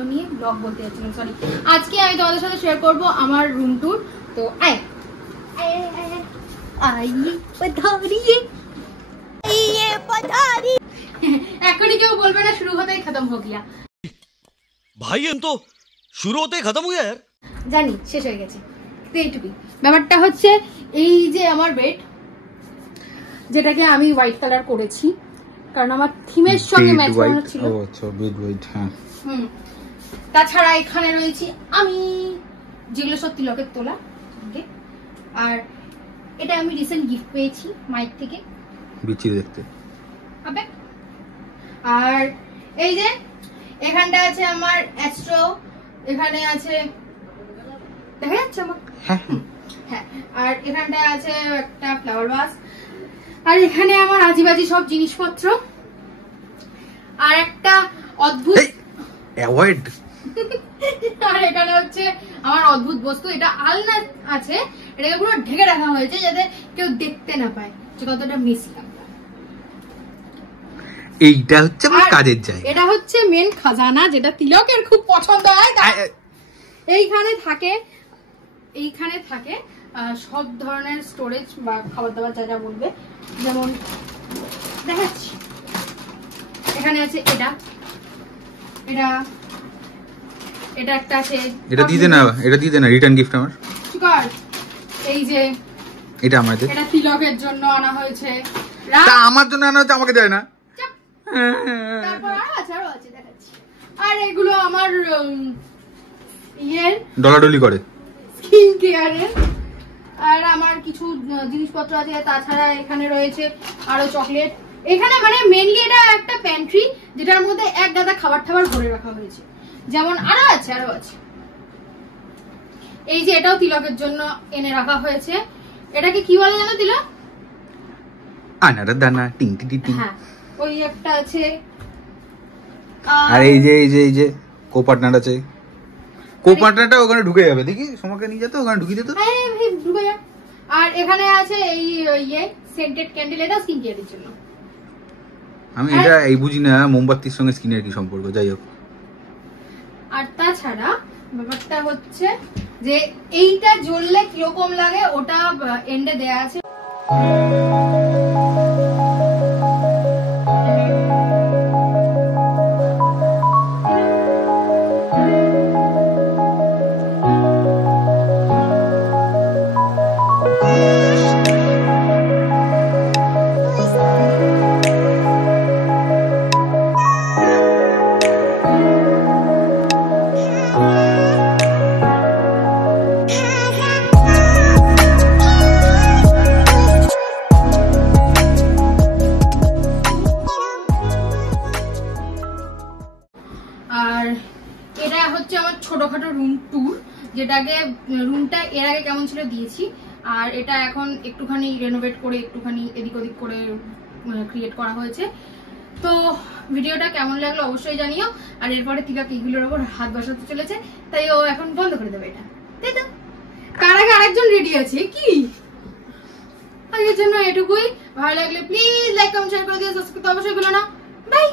Video নিয়ে blog বলতে যাচ্ছিলাম, সরি। আজকে আমি তোমাদের সাথে শেয়ার করব আমার রুম ট্যুর। তো এখনই কেউ বলবে না শুরু হতেই খতম হয়ে গিয়া। ভাই हम तो শুরু হতেই খতম হয়ে यार। জানি শেষ হয়ে গেছে, তো এইটুকুই। ব্যাপারটা হচ্ছে এই যে আমার বেড, যেটাকে আমি হোয়াইট কালার করেছি কারণ আমার থিমের সঙ্গে ম্যাচ করানো ছিল। ও আচ্ছা, বেড হোয়াইট। হ্যাঁ, তাছাড়া এখানে রয়েছি আমি, যেগুলো সব তিলকের তোলা। আর এটা আমি রিসেন্ট গিফট পেয়েছি মাইক থেকে, বিচি দেখতে। আর এই যে এখানটা আছে আমার অ্যাস্ট্রো, এখানে আছে দেখা যাচ্ছে আমার, হ্যাঁ, আর এখানটা আছে একটা ফ্লাওয়ার ভাস, আর এখানে আমার আজিবাজি সব জিনিসপত্র, আর একটা অদ্ভুত অ্যাওয়ার্ড, আর এখানে হচ্ছে আমার অদ্ভুত বস্তু। এটা আলনা আছে, এটাকে পুরো ঢেকে রাখা হয়েছে যাতে কেউ দেখতে না পায় যে কতটা মিসি। এইটা হচ্ছে আমার কাজের জায়গা। এটা হচ্ছে মেন খাজানা, যেটা তিলকের খুব পছন্দ হয়। এইখানে থাকে সব ধরনের স্টোরেজ বা খাবার দাবার যা যা বলবে, যেমন দেখাচ্ছি। এখানে আছে এটা একটা আছে, এটা দিয়ে দে না রিটার্ন গিফট আমার। সুগার, এই যে এটা আমাদের, এটা তিলকের জন্য আনা হয়েছে। তা আমার জন্য আনা হয়েছে, আমাকে দেয় না। তারপর আরো আছে দেখাচ্ছি। আর এগুলো আমার ডলাডলি করে স্কিন কেয়ারের। আর আমার কিছু জিনিসপত্র আছে। তাছাড়া এখানে রয়েছে আরো চকলেট। এখানে মানে মেনলি এটা একটা প্যান্ট্রি, যেটার মধ্যে এক গাদা খাবার টাবার ভরে রাখা হয়েছে। যেমন আরো আছে। এই যে এটাও তিলকের জন্য এনে রাখা হয়েছে। এটাকে কি বলে জানো তিলক? আনার দানা টিং টিং টিং। হ্যাঁ, ওই একটা আছে। আর এই যে কো-পার্টনার আছে, কো-পার্টনারটা ওখানে ঢুকে যাবে, দেখি তোমাকে নিয়ে যেত, ওখানে ঢুকিয়ে দিত। হ্যাঁ ঢুকে যাবে। আর এখানে আছে এই সেন্টেড ক্যান্ডেল, এটা স্কিন কেয়ারের জন্য। আমি এটা এই বুঝি না মোমবাতির সঙ্গে স্কিনের কি সম্পর্ক, যাই হোক। আর তাছাড়া ব্যাপারটা হচ্ছে যে এইটা জ্বললে কিরকম লাগে ওটা এন্ডে দেয়া আছে। আর এটা হচ্ছে আমার ছোটখাটো রুম ট্যুর, যেটাকে রুমটা এর আগে কেমন ছিল দিয়েছি। আর এটা এখন একটুখানি রেনোভেট করে, একটুখানি এদিক ওদিক করে ক্রিয়েট করা হয়েছে। তো ভিডিওটা কেমন লাগলো অবশ্যই জানিও। আর এরপরে তিলক এইগুলোর ওপর হাত বসাতে চলেছে, তাই ও এখন বন্ধ করে দেবে এটা, তাই তো? তার আগে আরেকজন রেডি আছে কি? আগের জন্য এটুকুই। ভালো লাগলে প্লিজ লাইক কমেন্ট শেয়ার করে দিও, সাবস্ক্রাইব করতে অবশ্যই ভুলো না। বাই।